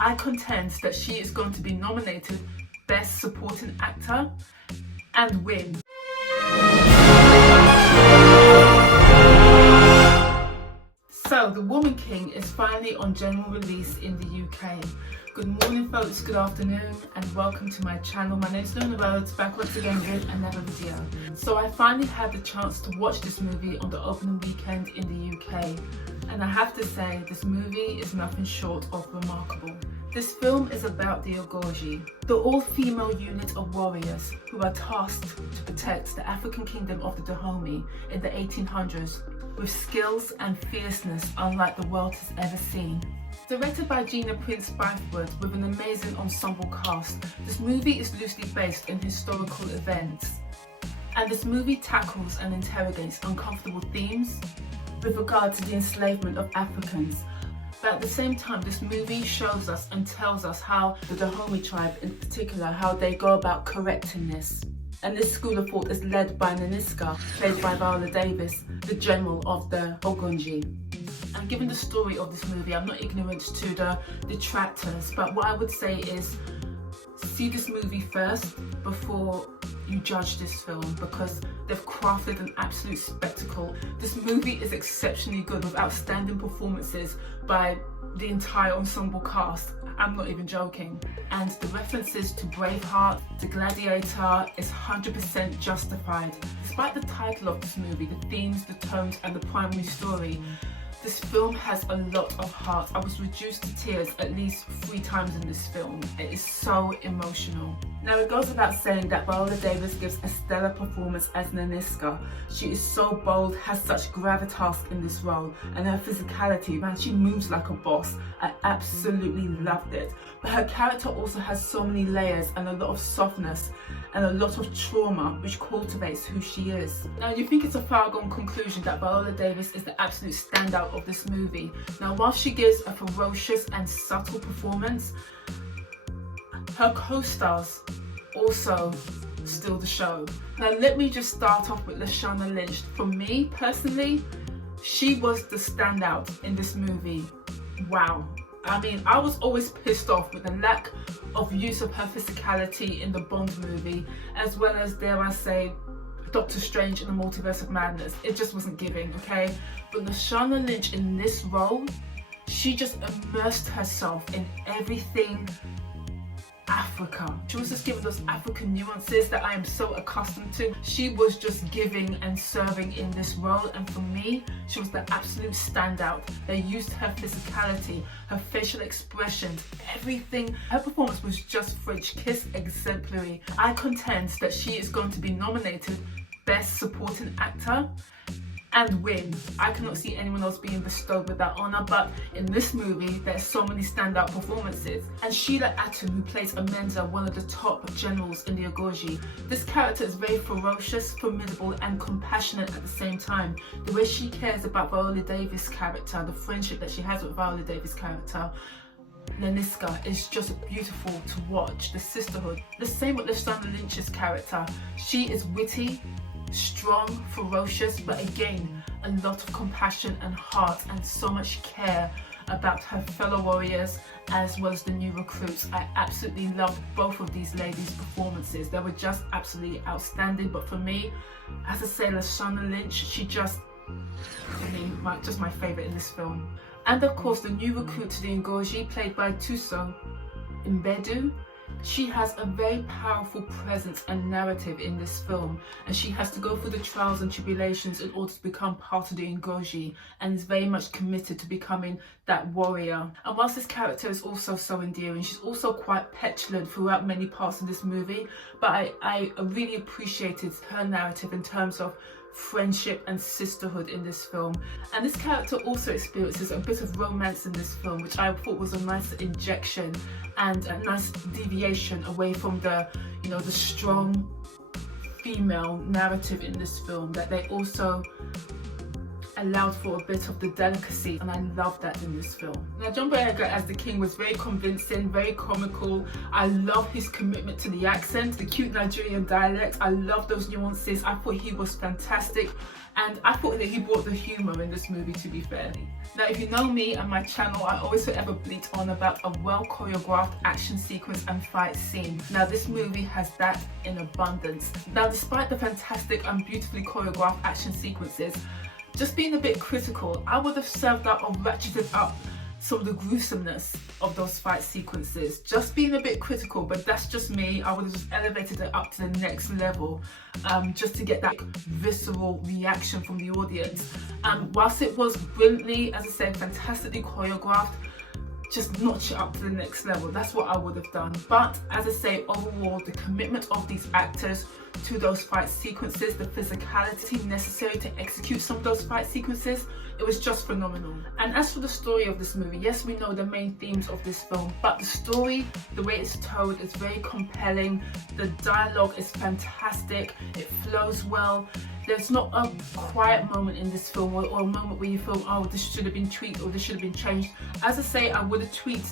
I contend that she is going to be nominated Best Supporting Actor and win. So, The Woman King is finally on general release in the UK. Good morning folks, good afternoon, and welcome to my channel. My name is Luna Rhodes, back once again with another video. So I finally had the chance to watch this movie on the opening weekend in the UK. And I have to say, this movie is nothing short of remarkable. This film is about the Ogorji, the all-female unit of warriors who are tasked to protect the African kingdom of the Dahomey in the 1800s with skills and fierceness unlike the world has ever seen. Directed by Gina Prince-Bythewood with an amazing ensemble cast, this movie is loosely based in historical events. And this movie tackles and interrogates uncomfortable themes with regard to the enslavement of Africans. But at the same time, this movie shows us and tells us how the Dahomey tribe in particular, how they go about correcting this. And this school of thought is led by Naniska, played by Viola Davis, the general of the Ogorji. And given the story of this movie, I'm not ignorant to the detractors, but what I would say is see this movie first before you judge this film, because they've crafted an absolute spectacle. This movie is exceptionally good with outstanding performances by the entire ensemble cast. I'm not even joking. And the references to Braveheart, to Gladiator is 100% justified. Despite the title of this movie, the themes, the tones and the primary story, this film has a lot of heart. I was reduced to tears at least 3 times in this film. It is so emotional. Now it goes without saying that Viola Davis gives a stellar performance as Naniska. She is so bold, has such gravitas in this role, and her physicality, man, she moves like a boss. I absolutely loved it. But her character also has so many layers and a lot of softness and a lot of trauma which cultivates who she is. Now you think it's a foregone conclusion that Viola Davis is the absolute standout of this movie. Now while she gives a ferocious and subtle performance, her co-stars also steal the show. Now let me just start off with Lashana Lynch. For me personally, she was the standout in this movie. Wow. I mean, I was always pissed off with the lack of use of her physicality in the Bond movie, as well as, dare I say, Doctor Strange in the Multiverse of Madness. It just wasn't giving, okay? But Lashana Lynch in this role, she just immersed herself in everything Africa. She was just giving those African nuances that I am so accustomed to. She was just giving and serving in this role, and for me, she was the absolute standout. They used her physicality, her facial expressions, everything. Her performance was just French kiss exemplary. I contend that she is going to be nominated Best Supporting Actor and win. I cannot see anyone else being bestowed with that honour, but in this movie there's so many standout performances. And Sheila Atom, who plays Amenza, one of the top generals in the Ogorji, this character is very ferocious, formidable and compassionate at the same time. The way she cares about Viola Davis' character, the friendship that she has with Viola Davis' character, Naniska, is just beautiful to watch. The sisterhood. The same with Lashana Lynch's character. She is witty, strong, ferocious, but again, a lot of compassion and heart and so much care about her fellow warriors as well as the new recruits. I absolutely loved both of these ladies' performances. They were just absolutely outstanding. But for me, as I say, Lashana Lynch, she just, I mean, just my favourite in this film. And of course, the new recruit to the Ogorji, played by Tuso Mbedu. She has a very powerful presence and narrative in this film, and she has to go through the trials and tribulations in order to become part of the Ogorji, and is very much committed to becoming that warrior. And whilst this character is also so endearing, she's also quite petulant throughout many parts of this movie, but I really appreciated her narrative in terms of friendship and sisterhood in this film. And this character also experiences a bit of romance in this film, which I thought was a nice injection and a nice deviation away from the, you know, the strong female narrative in this film that they also allowed for a bit of the delicacy, and I love that in this film. Now, John Boyega as the king was very convincing, very comical. I love his commitment to the accent, the cute Nigerian dialect. I love those nuances. I thought he was fantastic, and I thought that he brought the humour in this movie, to be fair. Now, if you know me and my channel, I always forever bleat on about a well choreographed action sequence and fight scene. Now, this movie has that in abundance. Now, despite the fantastic and beautifully choreographed action sequences, just being a bit critical, I would have served up or ratcheted up some of the gruesomeness of those fight sequences. Just being a bit critical, but that's just me. I would have just elevated it up to the next level, just to get that visceral reaction from the audience. And whilst it was brilliantly, as I said, fantastically choreographed, just notch it up to the next level. That's what I would have done. But as I say, overall, the commitment of these actors to those fight sequences, the physicality necessary to execute some of those fight sequences, it was just phenomenal. And as for the story of this movie, yes, we know the main themes of this film, but the story, the way it's told, is very compelling. The dialogue is fantastic. It flows well. There's not a quiet moment in this film or a moment where you feel, oh, this should have been tweaked or this should have been changed. As I say, I would have tweaked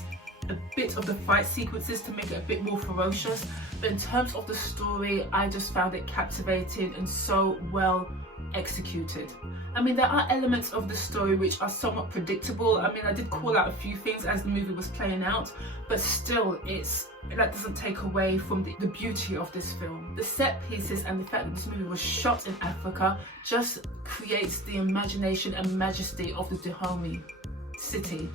a bit of the fight sequences to make it a bit more ferocious, but in terms of the story, I just found it captivating and so well executed. I mean, there are elements of the story which are somewhat predictable. I mean, I did call out a few things as the movie was playing out, but still, that doesn't take away from the beauty of this film. The set pieces and the fact that this movie was shot in Africa just creates the imagination and majesty of the Dahomey city.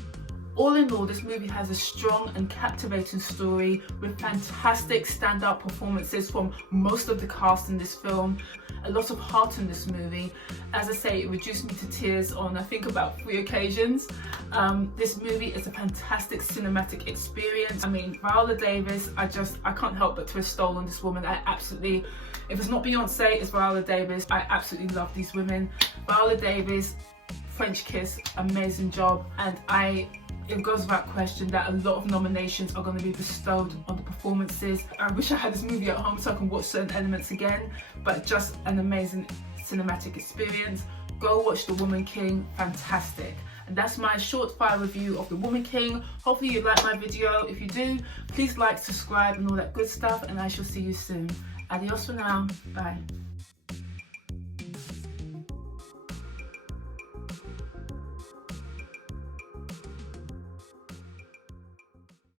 All in all, this movie has a strong and captivating story with fantastic standout performances from most of the cast in this film. A lot of heart in this movie. As I say, it reduced me to tears on I think about 3 occasions. This movie is a fantastic cinematic experience. I mean, Viola Davis, I can't help but to have stolen this woman. If it's not Beyonce, it's Viola Davis. I absolutely love these women. Viola Davis, French Kiss, amazing job. And it goes without question that a lot of nominations are going to be bestowed on the performances. I wish I had this movie at home so I can watch certain elements again, but just an amazing cinematic experience. Go watch The Woman King, fantastic. And that's my short fire review of The Woman King. Hopefully you like my video. If you do, please like, subscribe and all that good stuff, and I shall see you soon. Adios for now, bye.